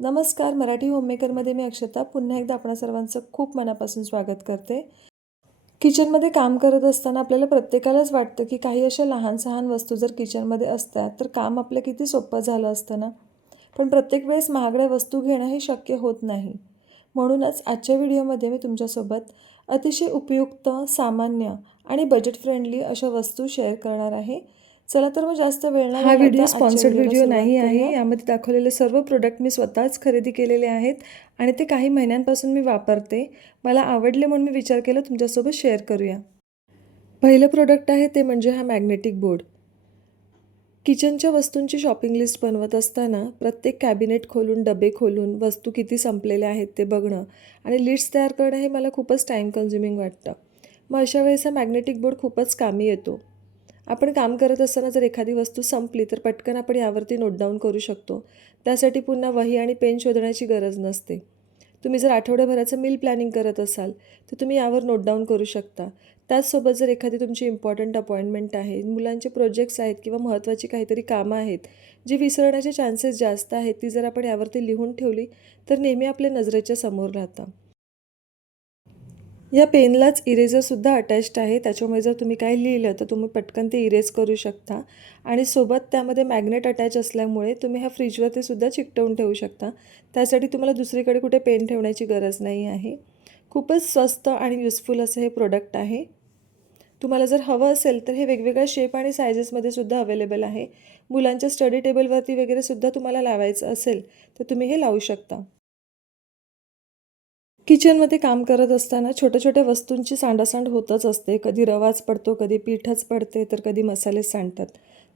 नमस्कार मराठी होममेकरमध्ये मी अक्षता. पुन्हा एकदा आपणा सर्वांचं खूप मनापासून स्वागत करते. किचनमध्ये काम करत असताना आपल्याला प्रत्येकालाच वाटतं की काही अशा लहान सहान वस्तू जर किचनमध्ये असतात तर काम आपलं किती सोपं झालं असतं ना? पण प्रत्येक वेळेस महागड्या वस्तू घेणं हे शक्य होत नाही. म्हणूनच आजच्या व्हिडिओमध्ये मी तुमच्यासोबत अतिशय उपयुक्त सामान्य आणि बजेट फ्रेंडली अशा वस्तू शेअर करणार आहे. चला तर मग जास्त वेळ नाही हा व्हिडिओ स्पॉन्सर्ड व्हिडिओ नाही आहे. यामध्ये दाखवलेले सर्व प्रोडक्ट मी स्वतःच खरेदी केलेले आहेत आणि ते काही महिन्यांपासून मी वापरते. मला आवडले म्हणून मी विचार केला तुमच्यासोबत शेअर करूया. पहिलं प्रोडक्ट आहे ते म्हणजे हा मॅग्नेटिक बोर्ड किचनच्या वस्तूंची शॉपिंग लिस्ट बनवत असताना प्रत्येक कॅबिनेट खोलून डबे खोलून वस्तू किती संपलेल्या आहेत ते बघणं आणि लिस्ट तयार करणं हे मला खूपच टाईम कन्झ्युमिंग वाटतं. मग अशा वेळेस हा मॅग्नेटिक बोर्ड खूपच कामी येतो. आपण काम करत असताना जर एखादी वस्तू संपली तर पटकन आपण यावरती नोटडाऊन करू शकतो. त्यासाठी पुन्हा वही आणि पेन शोधण्याची गरज नसते. तुम्ही जर आठवड्याभराचं मील प्लॅनिंग करत असाल तर तुम्ही यावर नोटडाऊन करू शकता. त्याचसोबत जर एखादी तुमची इम्पॉर्टंट अपॉइंटमेंट आहे मुलांचे प्रोजेक्ट्स आहेत किंवा महत्त्वाची काहीतरी कामं आहेत जी विसरण्याचे चान्सेस जास्त आहेत ती जर आपण यावरती लिहून ठेवली तर नेहमी आपल्या नजरेच्या समोर राहतं. या पेनलाच इरेझरसुद्धा अटॅच्ड आहे. त्याच्यामुळे जर तुम्ही काही लिहिलं तर तुम्ही पटकन ते इरेज करू शकता. आणि सोबत त्यामध्ये मॅग्नेट अटॅच असल्यामुळे तुम्ही ह्या फ्रीजवरती सुद्धा चिकटवून ठेवू शकता. त्यासाठी तुम्हाला दुसरीकडे कुठे पेन ठेवण्याची गरज नाही आहे. खूपच स्वस्त आणि युजफुल असं हे प्रोडक्ट आहे. तुम्हाला जर हवं असेल तर हे वेगवेगळ्या शेप आणि सायझेसमध्ये सुद्धा अवेलेबल आहे. मुलांच्या स्टडी टेबलवरती वगैरे सुद्धा तुम्हाला लावायचं असेल तर तुम्ही हे लावू शकता. किचनमध्ये काम करत असताना छोट्या छोट्या वस्तूंची सांडासांड होतच असते. कधी रवाच पडतो कधी पीठच पडते तर कधी मसालेच सांडतात.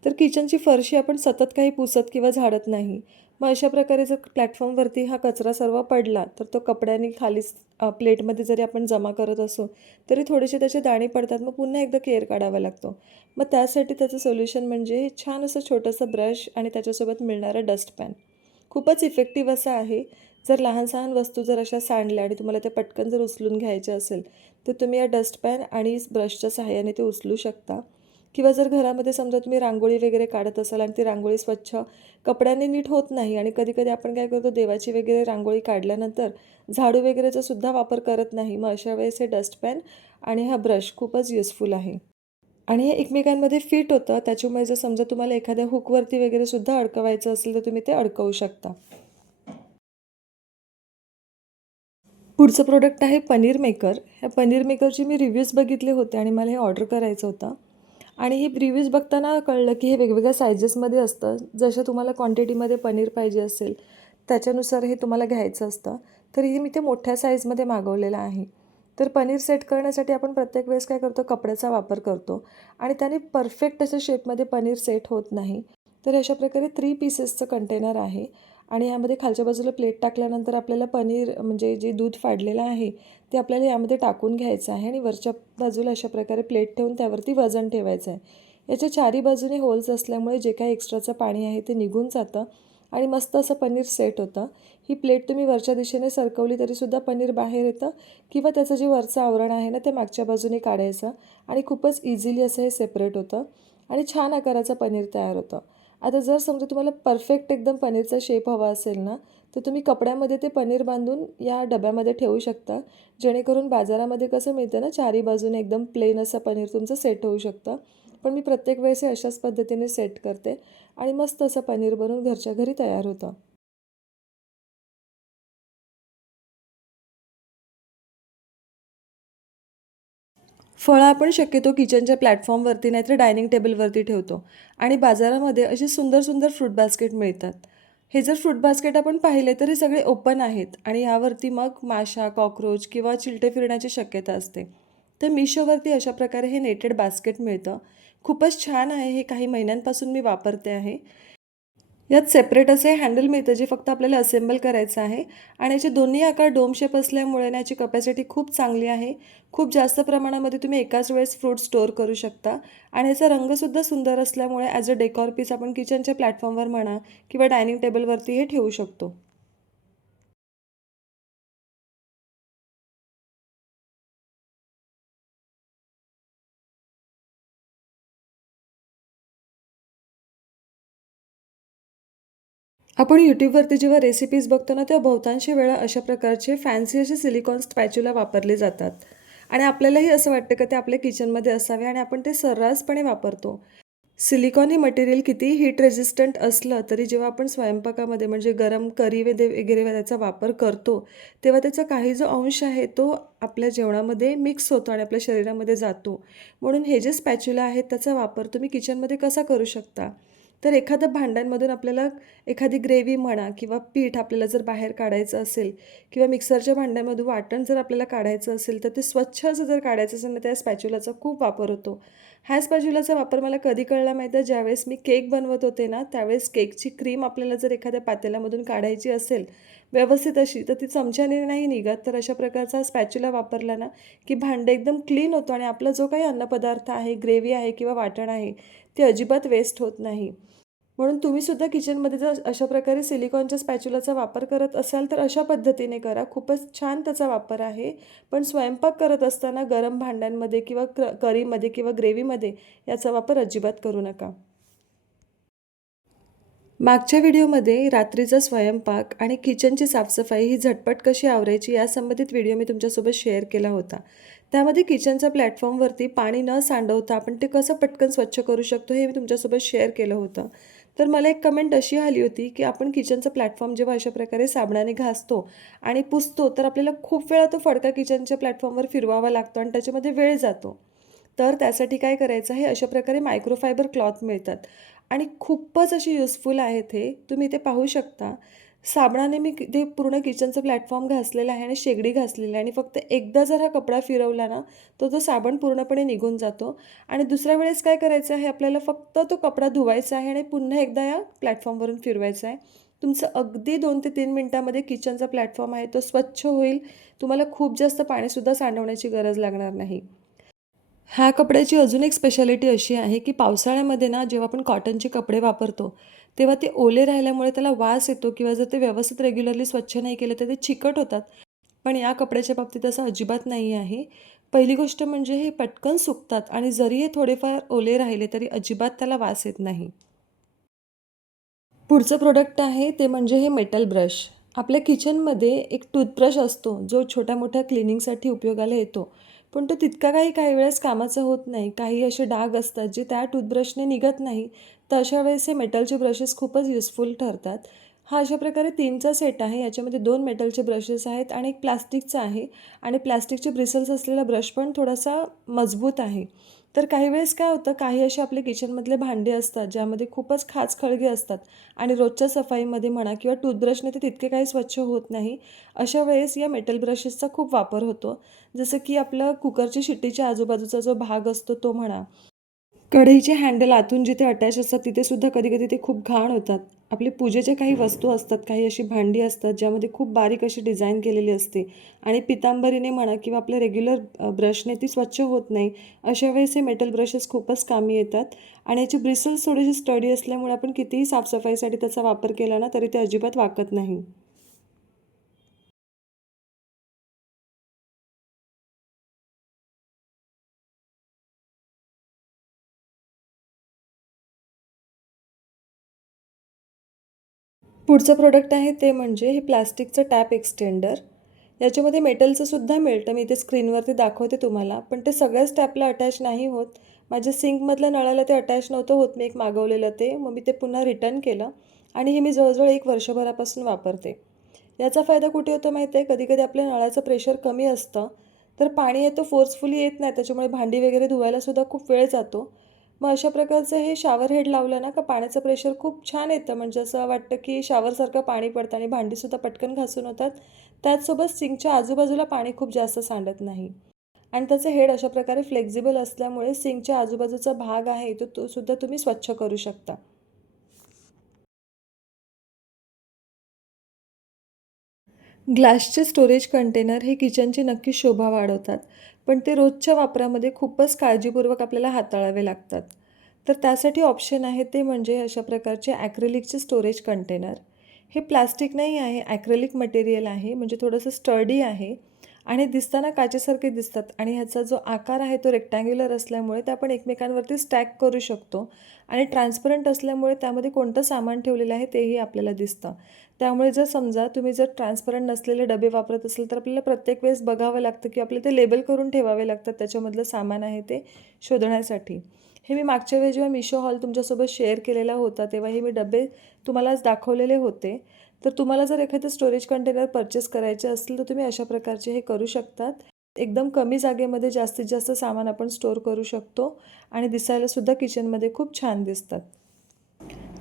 तर किचनची फरशी आपण सतत काही पुसत किंवा झाडत नाही. मग अशा प्रकारे जर प्लॅटफॉर्मवरती हा कचरा सर्व पडला तर तो कपड्याने खाली प्लेटमध्ये जरी आपण जमा करत असो तरी थोडेसे त्याचे दाणे पडतात. मग पुन्हा एकदा केअर काढावा लागतो. मग त्यासाठी त्याचं सोल्युशन म्हणजे हे छान असं छोटंसं ब्रश आणि त्याच्यासोबत मिळणारं डस्टपॅन. खूपच इफेक्टिव्ह असं आहे. जर लहान सहान वस्तू जर अशा सांडल्या आणि तुम्हाला ते पटकन जर उचलून घ्यायचे असेल तर तुम्ही या डस्टपॅन आणि ब्रशच्या सहाय्याने ते उचलू शकता. किंवा जर घरामध्ये समजा तुम्ही रांगोळी वगैरे काढत असाल आणि ती रांगोळी स्वच्छ कपड्याने नीट होत नाही आणि कधीकधी आपण काय करतो देवाची वगैरे रांगोळी काढल्यानंतर झाडू वगैरेचा सुद्धा वापर करत नाही मग अशा वेळेस हे डस्टपॅन आणि हा ब्रश खूपच युजफुल आहे. आणि हे एकमेकांमध्ये फिट होतं त्याच्यामुळे जर समजा तुम्हाला एखाद्या हुकवरती वगैरे सुद्धा अडकवायचं असेल तर तुम्ही ते अडकवू शकता. पुढचं प्रोडक्ट आहे पनीर मेकर ह्या पनीर मेकरचे मी रिव्ह्यूज बघितले होते आणि मला हे ऑर्डर करायचं होतं. आणि हे रिव्ह्यूज बघताना कळलं की हे वेगवेगळ्या सायजेसमध्ये असतं. जशा तुम्हाला क्वांटिटीमध्ये पनीर पाहिजे असेल त्याच्यानुसार हे तुम्हाला घ्यायचं असतं. तर हे मी ते मोठ्या साईजमध्ये मागवलेलं आहे. तर पनीर सेट करण्यासाठी आपण प्रत्येक वेळेस काय करतो? कपड्याचा वापर करतो. आणि त्याने परफेक्ट अशा शेपमध्ये पनीर सेट होत नाही. तर अशा प्रकारे थ्री पीसेसचं कंटेनर आहे. आणि यामध्ये खालच्या बाजूला प्लेट टाकल्यानंतर आपल्याला पनीर म्हणजे जे दूध फाडलेलं आहे ते आपल्याला यामध्ये टाकून घ्यायचं आहे आणि वरच्या बाजूला अशा प्रकारे प्लेट ठेवून त्यावरती वजन ठेवायचं आहे. याच्या चारी बाजूने होल्स असल्यामुळे जे काही एक्स्ट्राचं पाणी आहे ते निघून जातं आणि मस्त असं पनीर सेट होतं. ही प्लेट तुम्ही वरच्या दिशेने सरकवली तरीसुद्धा पनीर बाहेर येतं किंवा त्याचं जे वरचं आवरण आहे ना ते मागच्या बाजूने काढायचं आणि खूपच इझिली असं हे सेपरेट होतं आणि छान आकाराचं पनीर तयार होतं. आता जर समजा तुम्हाला परफेक्ट एकदम पनीरचा शेप हवा असेल ना तर तुम्ही कपड्यामध्ये ते पनीर बांधून या डब्यामध्ये ठेवू शकता. जेणेकरून बाजारामध्ये कसं मिळतं ना चारी बाजूने एकदम प्लेन असं पनीर तुमचं सेट होऊ शकतं. पण मी प्रत्येक वेळेस हे अशाच पद्धतीने सेट करते आणि मस्त असं पनीर बनवून घरच्या घरी तयार होतं. फळं आपण शक्यतो किचनच्या प्लॅटफॉर्मवरती नाहीतर डायनिंग टेबलवरती ठेवतो. आणि बाजारामध्ये असे सुंदर सुंदर फ्रूट बास्केट मिळतात. हे जर फ्रूट बास्केट आपण पाहिले तर हे सगळे ओपन आहेत आणि यावरती मग माशा कॉक्रोच किंवा चिलटे फिरण्याची शक्यता असते. तर मिशोवरती अशा प्रकारे हे नेटेड बास्केट मिळतं. खूपच छान आहे हे काही महिन्यांपासून मी वापरते आहे. यात सेपरेट असे हँडल मिळतं जे फक्त आपल्याला असेंबल करायचं आहे. आणि याचे दोन्ही आकार डोम शेप असल्यामुळे ना याची कपॅसिटी खूप चांगली आहे. खूप जास्त प्रमाणामध्ये तुम्ही एकाच वेळेस फ्रूट स्टोअर करू शकता. आणि याचा रंगसुद्धा सुंदर असल्यामुळे ॲज अ डेकॉर पीस आपण किचनच्या प्लॅटफॉर्मवर म्हणा किंवा डायनिंग टेबलवरती हे ठेवू शकतो. आपण यूट्यूबवरती जेव्हा रेसिपीज बघतो ना तेव्हा बहुतांशी वेळा अशा प्रकारचे फॅन्सी असे सिलिकॉन स्पॅच्युला वापरले जातात. आणि आपल्यालाही असं वाटतं का ते आपल्या किचनमध्ये असावे आणि आपण ते सर्रासपणे वापरतो. सिलिकॉन हे मटेरियल कितीही हीट रेझिस्टंट असलं तरी जेव्हा आपण स्वयंपाकामध्ये म्हणजे गरम करी वेदे वगैरे त्याचा वापर करतो तेव्हा त्याचा काही जो अंश आहे तो आपल्या जेवणामध्ये मिक्स होतो आणि आपल्या शरीरामध्ये जातो. म्हणून हे जे स्पॅच्युला आहेत त्याचा वापर तुम्ही किचनमध्ये कसा करू शकता? तर एखादं भांड्यांमधून आपल्याला एखादी ग्रेव्ही म्हणा किंवा पीठ आपल्याला जर बाहेर काढायचं असेल किंवा मिक्सरच्या भांड्यामधून वाटण जर आपल्याला काढायचं असेल तर ते स्वच्छ असं जर काढायचं असेल ना त्या स्पॅच्युलाचा खूप वापर होतो. ह्या स्पॅच्युलाचा वापर मला कधी कळला माहिती आहे? ज्यावेळेस मी केक बनवत होते ना त्यावेळेस केकची क्रीम आपल्याला जर एखाद्या पातेल्यामधून काढायची असेल व्यवस्थित अशी तर ती चमच्याने नाही निघत. तर अशा प्रकारचा स्पॅच्युला वापरला ना की भांडं एकदम क्लीन होतं आणि आपला जो काही अन्नपदार्थ आहे ग्रेव्ही आहे किंवा वाटण आहे ते अजिबात वेस्ट होत नाही. म्हणून तुम्हीसुद्धा किचनमध्ये जर अशा प्रकारे सिलिकॉनच्या स्पॅच्युलाचा वापर करत असाल तर अशा पद्धतीने करा. खूपच छान त्याचा वापर आहे. पण स्वयंपाक करत असताना गरम भांड्यांमध्ये किंवा क करीमध्ये किंवा ग्रेव्हीमध्ये याचा वापर अजिबात करू नका. मागच्या व्हिडिओमध्ये रात्रीचा स्वयंपाक आणि किचनची साफसफाई ही झटपट कशी आवरायची यासंबंधित व्हिडिओ मी तुमच्यासोबत शेअर केला होता. त्यामध्ये किचनच्या प्लॅटफॉर्मवरती पाणी न सांडवता आपण ते कसं पटकन स्वच्छ करू शकतो हे मी तुमच्यासोबत शेअर केलं होतं. तर मला एक कमेंट अशी आली होती की आपण किचनचं प्लॅटफॉर्म जेव्हा अशा प्रकारे साबणाने घासतो आणि पुसतो तर आपल्याला खूप वेळा तो फडका किचनच्या प्लॅटफॉर्मवर फिरवावा लागतो आणि त्याच्यामध्ये वेळ जातो. तर त्यासाठी काय करायचं आहे अशा प्रकारे मायक्रोफायबर क्लॉथ मिळतात. आणि खूपच अशी युजफुल आहेत हे तुम्ही ते पाहू शकता. साबणाने मी ते पूर्ण किचनचं प्लॅटफॉर्म घासलेलं आहे आणि शेगडी घासलेली आहे. आणि फक्त एकदा जर हा कपडा फिरवला ना तर तो साबण पूर्णपणे निघून जातो. आणि दुसऱ्या वेळेस काय करायचं आहे आपल्याला फक्त तो कपडा धुवायचा आहे आणि पुन्हा एकदा या प्लॅटफॉर्मवरून फिरवायचा आहे. तुमचं अगदी दोन ते तीन मिनटामध्ये किचनचा प्लॅटफॉर्म आहे तो स्वच्छ होईल. तुम्हाला खूप जास्त पाणीसुद्धा सांडवण्याची गरज लागणार नाही. ह्या कपड्याची अजून एक स्पेशालिटी अशी आहे की पावसाळ्यामध्ये ना जेव्हा आपण कॉटनचे कपडे वापरतो तेव्हा ते ओले राहिल्यामुळे त्याला वास येतो किंवा जर ते व्यवस्थित रेग्युलरली स्वच्छ नाही केलं तर ते चिकट होतात. पण या कपड्याच्या बाबतीत असं अजिबात नाही आहे. पहिली गोष्ट म्हणजे हे पटकन सुकतात आणि जरी हे थोडेफार ओले राहिले तरी अजिबात त्याला वास येत नाही. पुढचं प्रोडक्ट आहे ते म्हणजे हे मेटल ब्रश आपल्या किचनमध्ये एक टूथब्रश असतो जो छोट्या मोठ्या क्लिनिंगसाठी उपयोगाला येतो. पण तो तितका काही काही वेळेस कामाचा होत नाही. काही असे डाग असतात जे त्या टूथब्रशने निघत नाही. तर अशा वेळेस हे मेटलचे ब्रशेस खूपच युजफुल ठरतात. हा अशा प्रकारे तीनचा सेट आहे. याच्यामध्ये दोन मेटलचे ब्रशेस आहेत आणि एक प्लास्टिकचा आहे. आणि प्लास्टिकचे ब्रिसल्स असलेला ब्रश पण थोडासा मजबूत आहे. तर काही वेळेस काय होतं काही असे आपले किचनमधले भांडे असतात ज्यामध्ये खूपच खाच खळगे असतात आणि रोजच्या सफाईमध्ये म्हणा किंवा टूथब्रशने ते तितके काही स्वच्छ होत नाही अशा वेळेस या मेटल ब्रशेसचा खूप वापर होतो. जसं की आपलं कुकरची शिट्टीच्या आजूबाजूचा जो भाग असतो तो म्हणा कढईचे हँडल आतून जिथे अटॅच असतात तिथे सुद्धा कधी कधी ते खूप घाण होतात. आपले पूजेच्या काही वस्तू असतात काही अशी भांडी असतात ज्यामध्ये खूप बारीक अशी डिझाईन केलेली असते. आणि पितांबरीने म्हणा किंवा आपल्या रेग्युलर ब्रशने ती स्वच्छ होत नाही अशा वेळेस हे मेटल ब्रशेस खूपच कामी येतात. आणि याची ब्रिसल्स थोडीशी स्टडी असल्यामुळे आपण कितीही साफसफाईसाठी त्याचा वापर केला ना तरी ते अजिबात वाकत नाही. पुढचं प्रोडक्ट आहे ते म्हणजे हे प्लास्टिकचं टॅप एक्सटेंडर याच्यामध्ये मेटलचं सुद्धा मिळतं. मी ते स्क्रीनवरती दाखवते तुम्हाला. पण ते सगळ्याच टॅपला अटॅच नाही होत. माझ्या सिंकमधल्या नळाला ते अटॅच नव्हतं होत. मी एक मागवलेलं ते. मग मी ते पुन्हा रिटर्न केलं. आणि हे मी जवळजवळ एक वर्षभरापासून वापरते. याचा फायदा कुठे होतो माहिती आहे? कधी कधी आपल्या नळाचं प्रेशर कमी असतं. तर पाणी येतो फोर्सफुली येत नाही. त्याच्यामुळे भांडी वगैरे धुवायलासुद्धा खूप वेळ जातो. मग अशा प्रकारचं हे शॉवर हेड लावलं ना का पाण्याचं प्रेशर खूप छान येतं. म्हणजे असं वाटतं की शॉवरसारखं पाणी पडतं आणि भांडीसुद्धा पटकन घासून होतात. त्याचसोबत सिंकच्या आजूबाजूला पाणी खूप जास्त सांडत नाही. आणि त्याचं हेड अशा प्रकारे फ्लेक्झिबल असल्यामुळे सिंकच्या आजूबाजूचा भाग आहे तो तो सुद्धा तुम्ही स्वच्छ करू शकता. ग्लासचे स्टोरेज कंटेनर हे किचनची नक्की शोभा वाढवतात. पण ते रोजच्या वापरामध्ये खूपच काळजीपूर्वक आपल्याला हाताळावे लागतात. तर त्यासाठी ऑप्शन आहे ते म्हणजे अशा प्रकारचे ॲक्रेलिकचे स्टोरेज कंटेनर हे प्लास्टिक नाही आहे ॲक्रेलिक मटेरियल आहे म्हणजे थोडंसं स्टर्डी आहे. आणि दिसताना काचेसारखे दिसतात. आणि ह्याचा जो आकार आहे तो रेक्टँग्युलर असल्यामुळे ते आपण एकमेकांवरती स्टॅक करू शकतो. आणि ट्रान्सपरंट असल्यामुळे त्यामध्ये कोणतं सामान ठेवलेलं आहे तेही आपल्याला दिसतं. त्यामुळे जर समजा तुम्ही जर ट्रान्सपरंट नसलेले डबे वापरत असेल तर आपल्याला प्रत्येक वेळेस बघावं लागतं की आपल्याला ते लेबल करून ठेवावे लागतात त्याच्यामधलं सामान आहे ते शोधण्यासाठी. हे मी मागच्या वेळी जेव्हा मिशो हॉल तुमच्यासोबत शेअर केलेला होता तेव्हा हे मी डबे तुम्हाला दाखवलेले होते. तर तुम्हाला जर एखादं स्टोरेज कंटेनर परचेस करायचे असतील तर तुम्ही अशा प्रकारचे हे करू शकतात. एकदम कमी जागेमध्ये जास्तीत जास्त सामान आपण स्टोअर करू शकतो आणि दिसायलासुद्धा किचनमध्ये खूप छान दिसतात.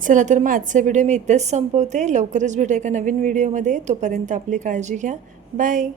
चला तर मग आजचा व्हिडिओ मी इथेच संपवते. लवकरच भेटू एका नवीन व्हिडिओमध्ये तोपर्यंत आपली काळजी घ्या. बाय